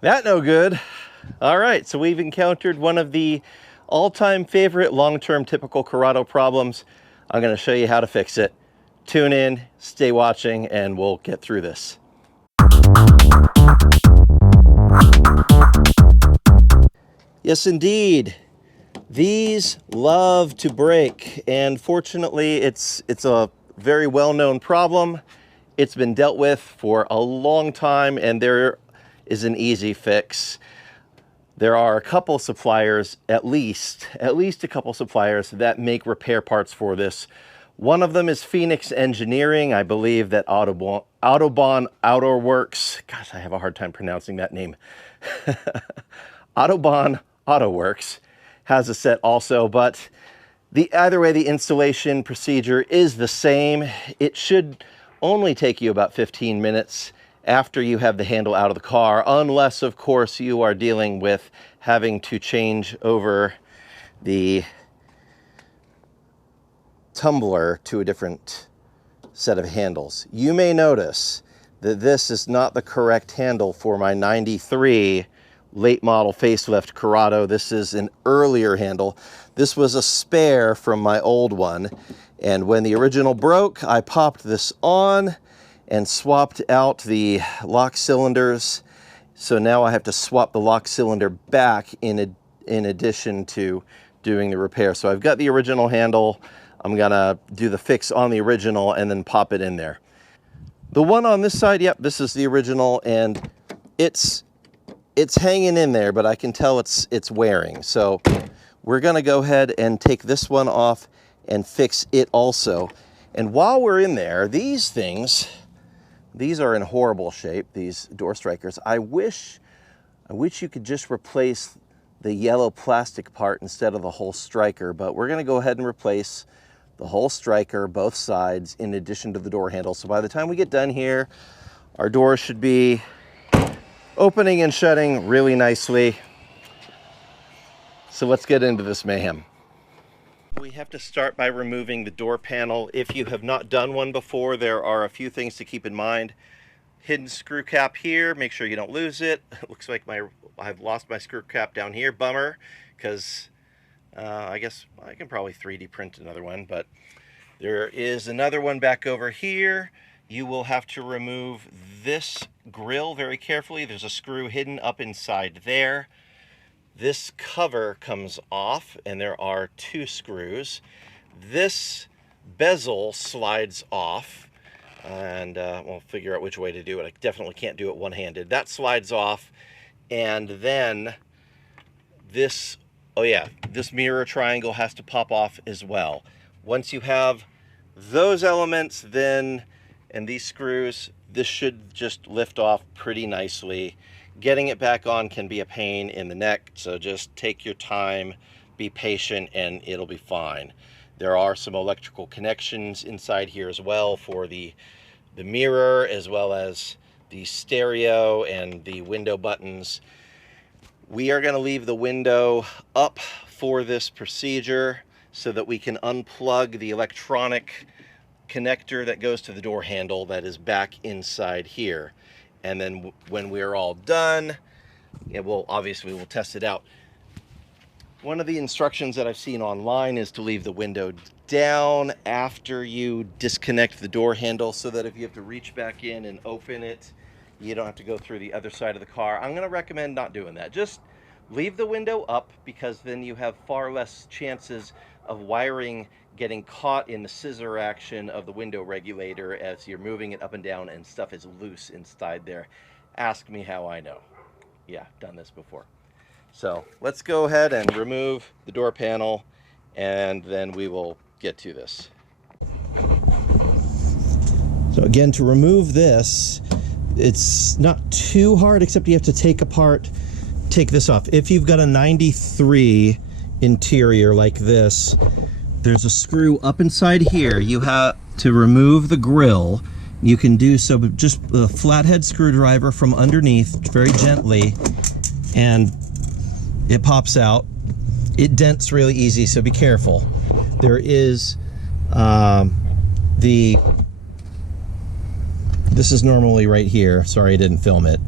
That no good. All right, so we've encountered one of the all-time favorite long-term typical Corrado problems. I'm going to show you how to fix it. Tune in, stay watching, and we'll get through this. Yes, indeed. These love to break, and fortunately, it's a very well-known problem. It's been dealt with for a long time, and there is an easy fix. There are a couple suppliers, at least a couple suppliers that make repair parts for this. One of them is Phoenix Engineering. I believe that Autobahn Outer Works, gosh, I have a hard time pronouncing that name. Autobahn Auto Works has a set also, but either way, the installation procedure is the same. It should only take you about 15 minutes after you have the handle out of the car, unless of course you are dealing with having to change over the tumbler to a different set of handles. You may notice that this is not the correct handle for my 93 late model facelift Corrado. This is an earlier handle. This was a spare from my old one, and when the original broke, I popped this on and swapped out the lock cylinders. So now I have to swap the lock cylinder back in addition to doing the repair. So I've got the original handle. I'm gonna do the fix on the original and then pop it in there. The one on this side, yep, this is the original, and it's hanging in there, but I can tell it's wearing. So we're gonna go ahead and take this one off and fix it also. And while we're in there, these things, these are in horrible shape, these door strikers. I wish you could just replace the yellow plastic part instead of the whole striker, but we're gonna go ahead and replace the whole striker, both sides, in addition to the door handle. So by the time we get done here, our door should be opening and shutting really nicely. So let's get into this mayhem. We have to start by removing the door panel. If you have not done one before, there are a few things to keep in mind. Hidden screw cap here, make sure you don't lose it. It looks like I've lost my screw cap down here, bummer, because I guess I can probably 3D print another one, but there is another one back over here. You will have to remove this grill very carefully. There's a screw hidden up inside there. This cover comes off, and there are 2 screws. This bezel slides off, and we'll figure out which way to do it. I definitely can't do it one-handed. That slides off, and then this, oh yeah, this mirror triangle has to pop off as well. Once you have those elements, then, and these screws, this should just lift off pretty nicely. Getting it back on can be a pain in the neck, so just take your time, be patient, and it'll be fine. There are some electrical connections inside here as well for the mirror, as well as the stereo and the window buttons. We are going to leave the window up for this procedure so that we can unplug the electronic connector that goes to the door handle that is back inside here. And then when we're all done, obviously we'll test it out. One of the instructions that I've seen online is to leave the window down after you disconnect the door handle, so that if you have to reach back in and open it, you don't have to go through the other side of the car. I'm going to recommend not doing that. Just leave the window up, because then you have far less chances of wiring getting caught in the scissor action of the window regulator as you're moving it up and down and stuff is loose inside there. Ask me how I know. Yeah, done this before. So let's go ahead and remove the door panel, and then we will get to this. So again, to remove this, it's not too hard, except you have to take this off. If you've got a 93 interior like this, there's a screw up inside here. You have to remove the grill. You can do so with just a flathead screwdriver from underneath, very gently, and it pops out. It dents really easy, so be careful. There is this is normally right here. Sorry I didn't film it.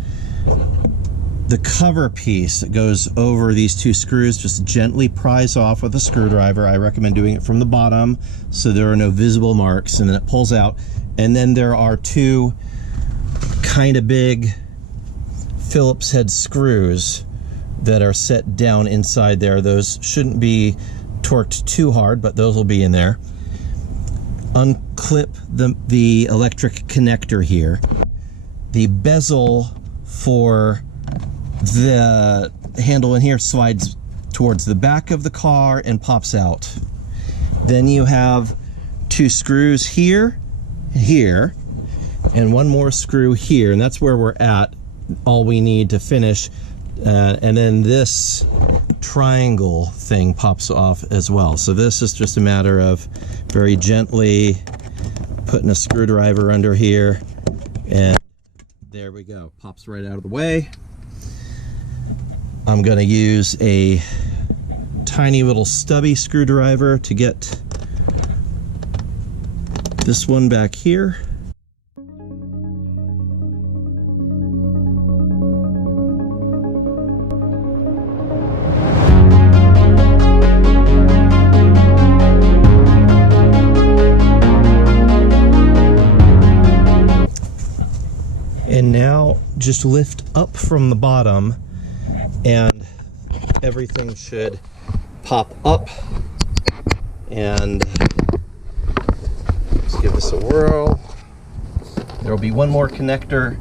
the cover piece that goes over these two screws, just gently pries off with a screwdriver. I recommend doing it from the bottom so there are no visible marks, and then it pulls out. And then there are two kind of big Phillips head screws that are set down inside there. Those shouldn't be torqued too hard, but those will be in there. Unclip the electric connector here. The bezel for the handle in here slides towards the back of the car and pops out. Then you have two screws here, and one more screw here, and that's where we're at, all we need to finish. And then this triangle thing pops off as well. So this is just a matter of very gently putting a screwdriver under here, and there we go, pops right out of the way. I'm gonna use a tiny little stubby screwdriver to get this one back here. And now just lift up from the bottom and everything should pop up. And let's give this a whirl. There will be one more connector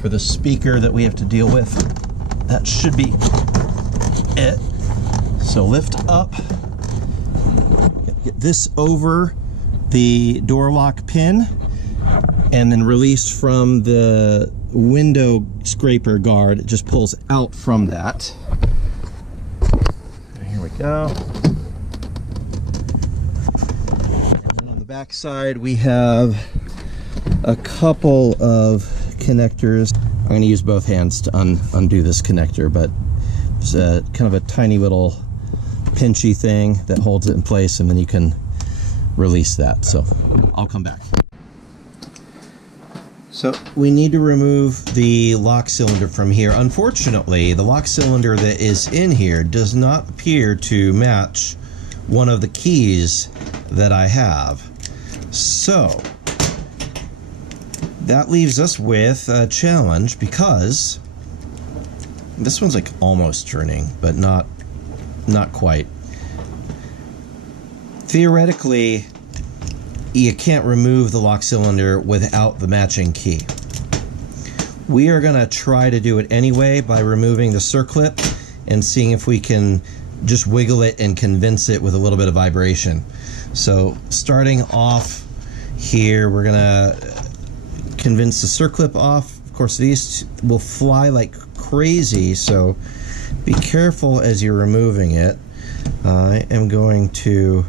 for the speaker that we have to deal with. That should be it. So lift up, get this over the door lock pin, and then release from the window scraper guard. It just pulls out from that. Here we go. And then on the back side we have a couple of connectors. I'm going to use both hands to undo this connector, but it's a kind of a tiny little pinchy thing that holds it in place, and then you can release that. So I'll come back. So we need to remove the lock cylinder from here. Unfortunately, the lock cylinder that is in here does not appear to match one of the keys that I have. So that leaves us with a challenge, because this one's like almost turning, but not quite. Theoretically, you can't remove the lock cylinder without the matching key. We are gonna try to do it anyway by removing the circlip and seeing if we can just wiggle it and convince it with a little bit of vibration. So starting off here, we're gonna convince the circlip off. Of course, these will fly like crazy, so be careful as you're removing it. I am going to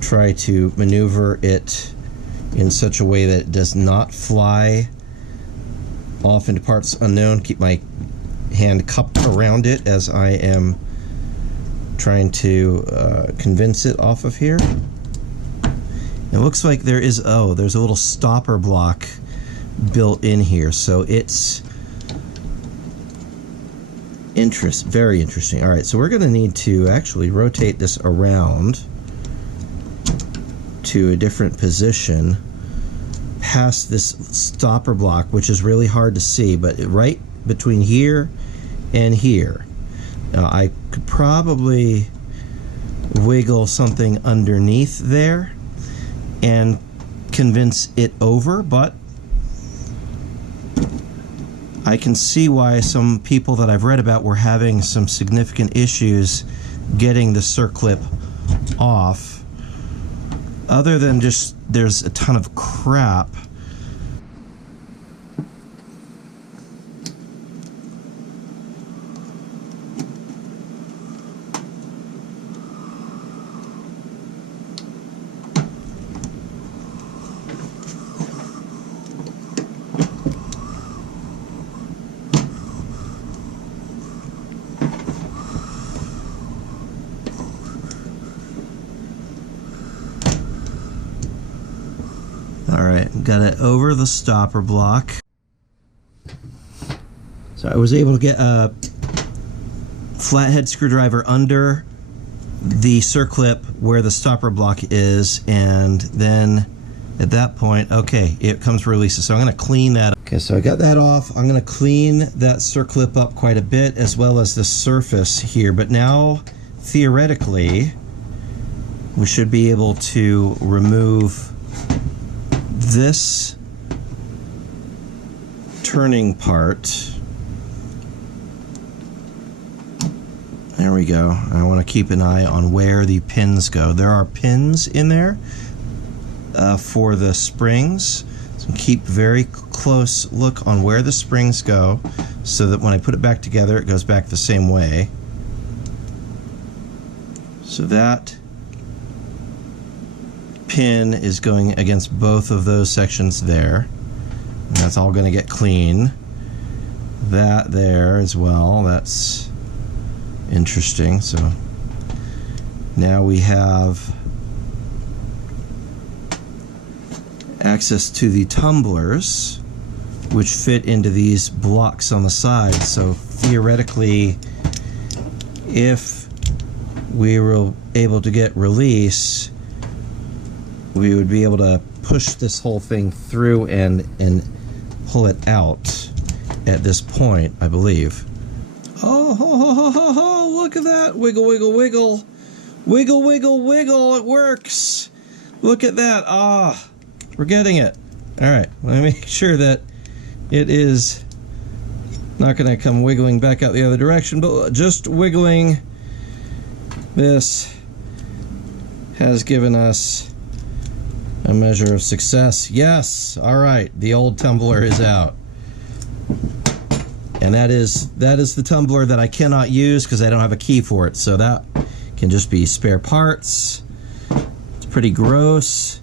try to maneuver it in such a way that it does not fly off into parts unknown. Keep my hand cupped around it as I am trying to convince it off of here. It looks like there is, oh, there's a little stopper block built in here, so it's very interesting. All right, so we're going to need to actually rotate this around to a different position past this stopper block, which is really hard to see, but right between here and here. Now I could probably wiggle something underneath there and convince it over, but I can see why some people that I've read about were having some significant issues getting the circlip off. Other than just there's a ton of crap. Alright, got it over the stopper block. So So I was able to get a flathead screwdriver under the circlip where the stopper block is, and then at that point, okay, it comes releases. So I'm going to clean that up. Okay, so I got that off. I'm going to clean that circlip up quite a bit, as well as the surface here. But now, theoretically, we should be able to remove this turning part. There we go. I want to keep an eye on where the pins go. There are pins in there for the springs. So keep very close look on where the springs go, so that when I put it back together, it goes back the same way. So that pin is going against both of those sections there. And that's all going to get clean. That there as well. That's interesting. So now we have access to the tumblers, which fit into these blocks on the side. So theoretically, if we were able to get release, we would be able to push this whole thing through and pull it out at this point, I believe. Oh, ho, ho, ho, ho, ho, look at that. Wiggle, wiggle, wiggle. Wiggle, wiggle, wiggle. It works. Look at that. Ah, we're getting it. All right, let me make sure that it is not going to come wiggling back out the other direction, but just wiggling this has given us a measure of success. Yes, all right, the old tumbler is out. And that is the tumbler that I cannot use because I don't have a key for it. So that can just be spare parts. It's pretty gross.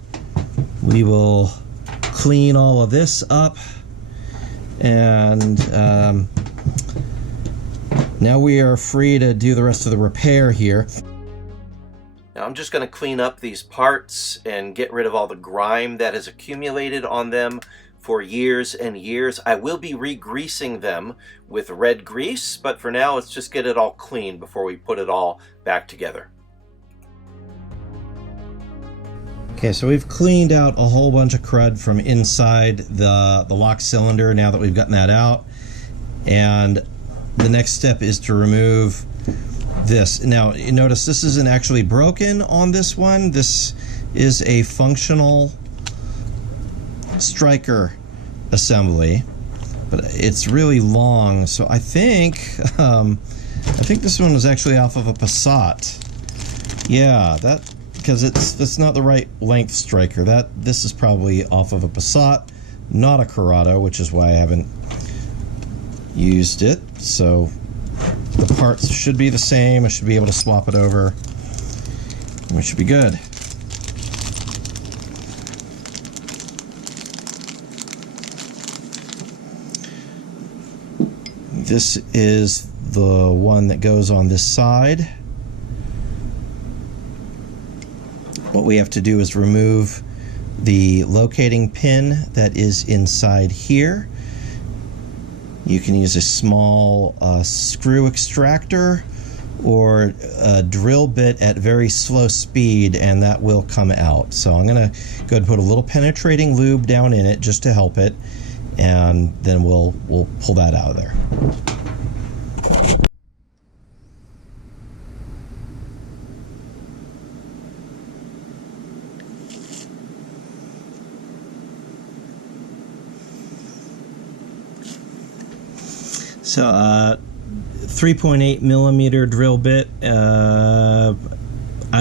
We will clean all of this up. And now we are free to do the rest of the repair here. Now I'm just going to clean up these parts and get rid of all the grime that has accumulated on them for years and years. I will be re-greasing them with red grease, but for now let's just get it all clean before we put it all back together. Okay, so we've cleaned out a whole bunch of crud from inside the lock cylinder now that we've gotten that out. And the next step is to remove this. Now, you notice this isn't actually broken on this one. This is a functional striker assembly, but it's really long. So I think this one was actually off of a Passat. Yeah, that because it's not the right length striker. This is probably off of a Passat, not a Corrado, which is why I haven't used it. So the parts should be the same. I should be able to swap it over. We should be good. This is the one that goes on this side. What we have to do is remove the locating pin that is inside here. You can use a small screw extractor or a drill bit at very slow speed, and that will come out. So I'm going to go ahead and put a little penetrating lube down in it just to help it, and then we'll pull that out of there. So 3.8 millimeter drill bit. I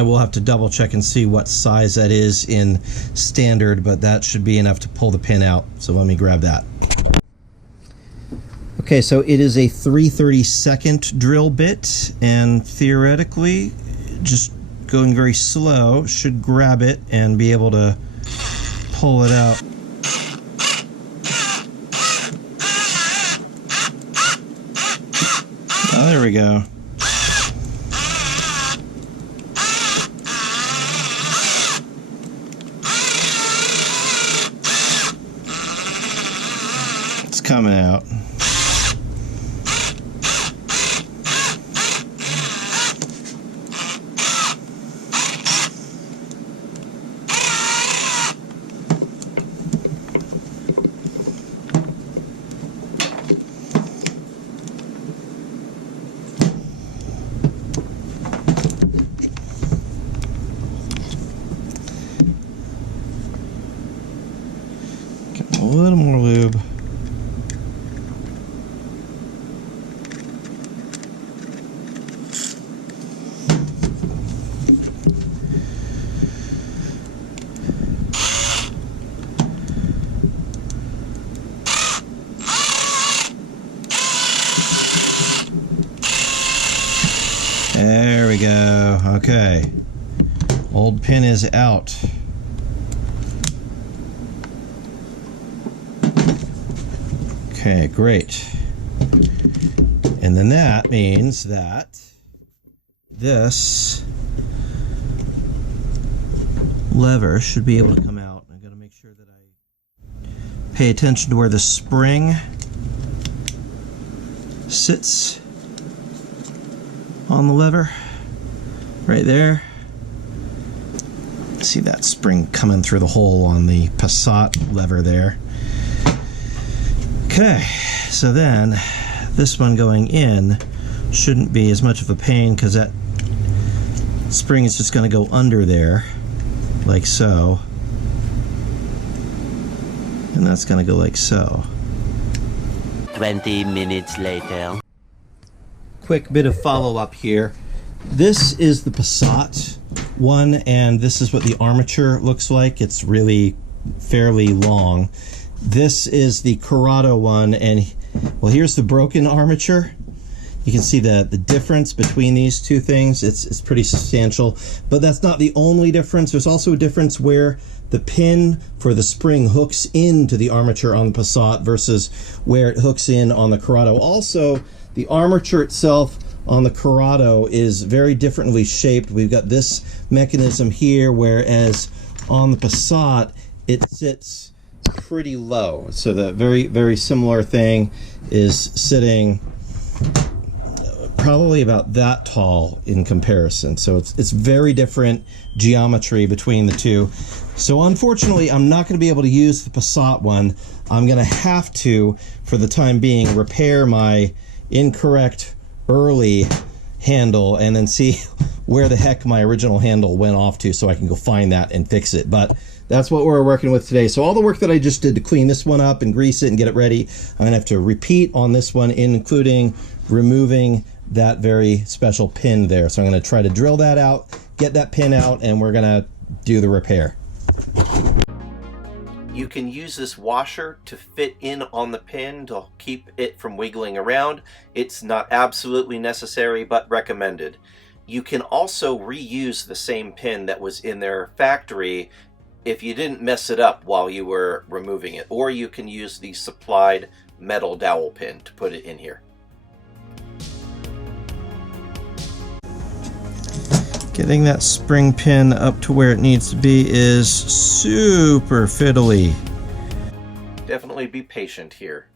will have to double check and see what size that is in standard, but that should be enough to pull the pin out. So let me grab that. Okay, so it is a 3/32 drill bit, and theoretically, just going very slow, should grab it and be able to pull it out. Oh, there we go. It's coming out. little more lube. There we go. Okay. Old pin is out. Okay, great. And then that means that this lever should be able to come out. I've got to make sure that I pay attention to where the spring sits on the lever. Right there. See that spring coming through the hole on the Passat lever there. Okay, so then this one going in shouldn't be as much of a pain because that spring is just going to go under there, like so. And that's going to go like so. 20 minutes later. Quick bit of follow-up here. This is the Passat one, and this is what the armature looks like. It's really fairly long. This is the Corrado one, and well, here's the broken armature. You can see the difference between these two things. It's pretty substantial, but that's not the only difference. There's also a difference where the pin for the spring hooks into the armature on the Passat versus where it hooks in on the Corrado. Also, the armature itself on the Corrado is very differently shaped. We've got this mechanism here, whereas on the Passat it sits pretty low. So the very similar thing is sitting probably about that tall in comparison. So it's very different geometry between the two. So unfortunately, I'm not going to be able to use the Passat one. I'm going to have to, for the time being, repair my incorrect early handle and then see where the heck my original handle went off to so I can go find that and fix it. But that's what we're working with today. So all the work that I just did to clean this one up and grease it and get it ready, I'm gonna have to repeat on this one, including removing that very special pin there. So I'm gonna try to drill that out, get that pin out, and we're gonna do the repair. You can use this washer to fit in on the pin to keep it from wiggling around. It's not absolutely necessary, but recommended. You can also reuse the same pin that was in their factory if you didn't mess it up while you were removing it, or you can use the supplied metal dowel pin to put it in here. Getting that spring pin up to where it needs to be is super fiddly. Definitely be patient here.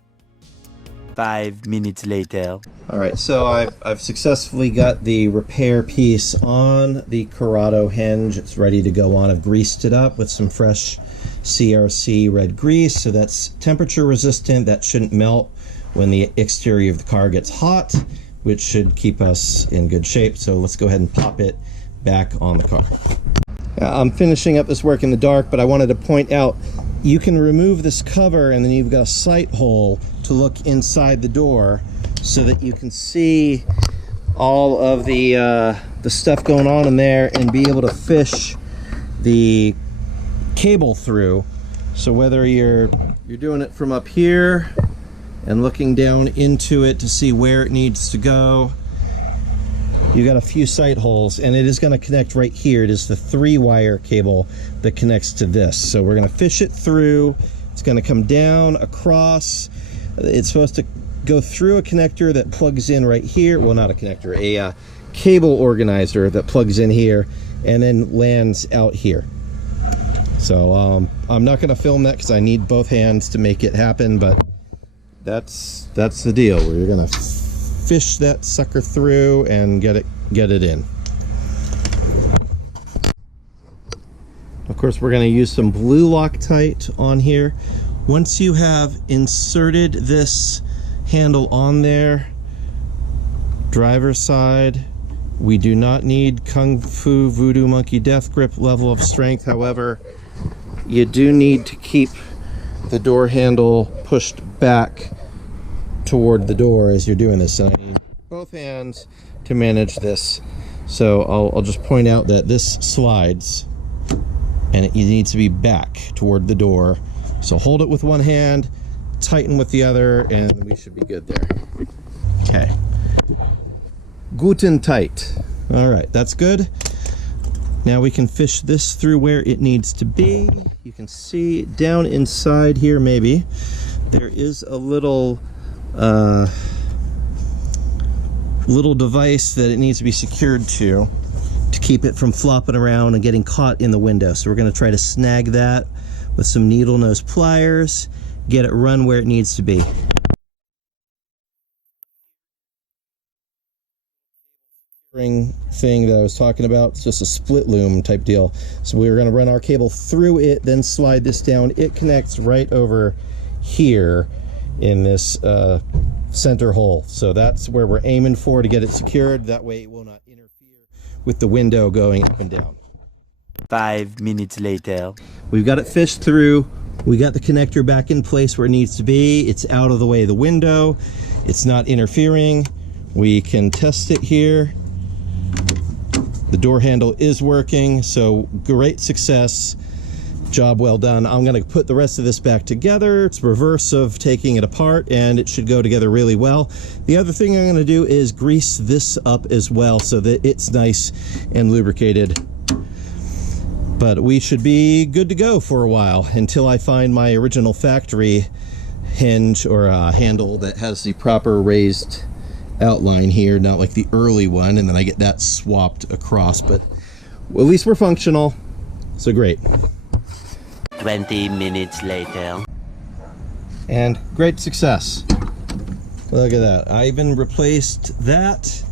5 minutes later. Alright, so I've successfully got the repair piece on the Corrado hinge. It's ready to go on. I've greased it up with some fresh CRC red grease, so that's temperature resistant. That shouldn't melt when the exterior of the car gets hot, which should keep us in good shape. So let's go ahead and pop it back on the car. I'm finishing up this work in the dark, but I wanted to point out you can remove this cover and then you've got a sight hole to look inside the door so that you can see all of the stuff going on in there and be able to fish the cable through. So whether you're doing it from up here and looking down into it to see where it needs to go, you got a few sight holes, and it is going to connect right here. It is the 3-wire cable that connects to this. So we're going to fish it through. It's going to come down across. It's supposed to go through a connector that plugs in right here. Well, not a connector, a cable organizer that plugs in here and then lands out here. So I'm not going to film that because I need both hands to make it happen, but that's the deal. We're going to fish that sucker through and get it in. Of course, we're going to use some blue Loctite on here. Once you have inserted this handle on there, driver's side, we do not need Kung Fu Voodoo Monkey Death Grip level of strength. However, you do need to keep the door handle pushed back toward the door as you're doing this, and I need both hands to manage this. So I'll just point out that this slides and it needs to be back toward the door. So hold it with one hand, tighten with the other, and we should be good there. Okay. Guten tight. All right, that's good. Now we can fish this through where it needs to be. You can see down inside here, maybe, there is a little device that it needs to be secured to keep it from flopping around and getting caught in the window. So we're going to try to snag that with some needle nose pliers, get it run where it needs to be. Thing that I was talking about, it's just a split loom type deal. So we're going to run our cable through it, then slide this down. It connects right over here in this center hole. So that's where we're aiming for to get it secured. That way it will not interfere with the window going up and down. 5 minutes later. We've got it fished through. We got the connector back in place where it needs to be. It's out of the way of the window. It's not interfering. We can test it here. The door handle is working, so great success. Job well done. I'm going to put the rest of this back together. It's reverse of taking it apart, and it should go together really well. The other thing I'm going to do is grease this up as well so that it's nice and lubricated. But we should be good to go for a while until I find my original factory hinge or handle that has the proper raised outline here, not like the early one, and then I get that swapped across. But at least we're functional, so great. 20 minutes later. And great success. Look at that. I even replaced that.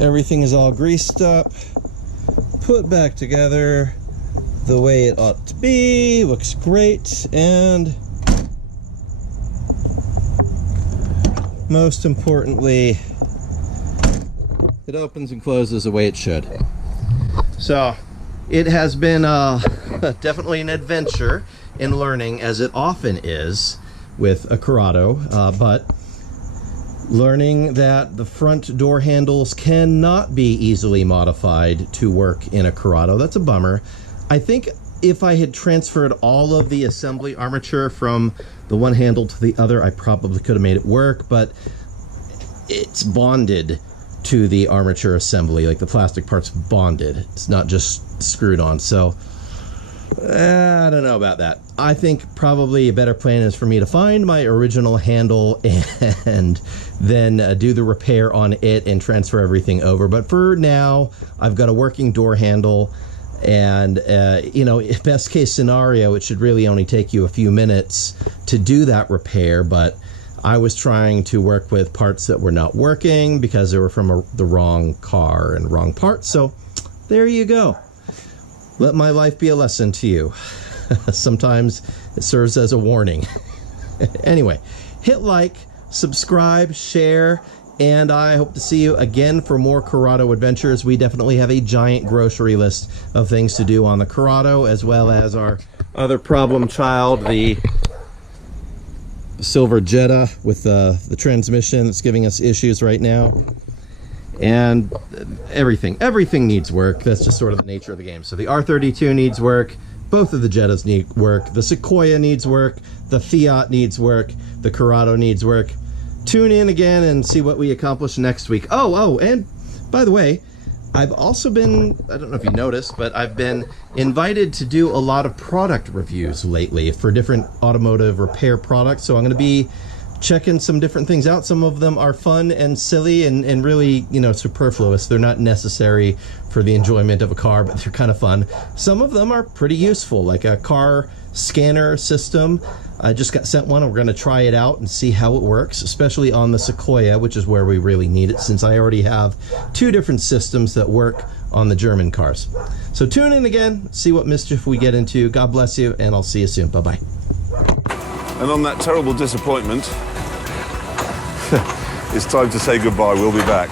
Everything is all greased up, put back together the way it ought to be. Looks great. And most importantly, it opens and closes the way it should. So it has been definitely an adventure in learning, as it often is with a Corrado, but learning that the front door handles cannot be easily modified to work in a Corrado. That's a bummer. I think if I had transferred all of the assembly armature from the one handle to the other, I probably could have made it work, but it's bonded to the armature assembly, like the plastic part's bonded. It's not just screwed on. So I don't know about that. I think probably a better plan is for me to find my original handle and then do the repair on it and transfer everything over. But for now, I've got a working door handle, and you know, best case scenario, it should really only take you a few minutes to do that repair. But I was trying to work with parts that were not working because they were from the wrong car and wrong parts. So there you go. Let my life be a lesson to you. Sometimes it serves as a warning. Anyway, hit like, subscribe, share, and I hope to see you again for more Corrado adventures. We definitely have a giant grocery list of things to do on the Corrado, as well as our other problem child, the silver Jetta with the transmission that's giving us issues right now. And everything needs work. That's just sort of the nature of the game. So the R32 needs work, both of the Jettas need work, the Sequoia needs work, the Fiat needs work, the Corrado needs work. Tune in again and see what we accomplish next week. Oh, and by the way, I've also been, I don't know if you noticed, but I've been invited to do a lot of product reviews lately for different automotive repair products. So I'm going to be checking some different things out. Some of them are fun and silly and really, you know, superfluous. They're not necessary for the enjoyment of a car, but they're kind of fun. Some of them are pretty useful, like a car scanner system. I just got sent one, and we're going to try it out and see how it works, especially on the Sequoia, which is where we really need it, since I already have 2 different systems that work on the German cars. So tune in again, see what mischief we get into. God bless you, and I'll see you soon. Bye-bye. And on that terrible disappointment, it's time to say goodbye. We'll be back.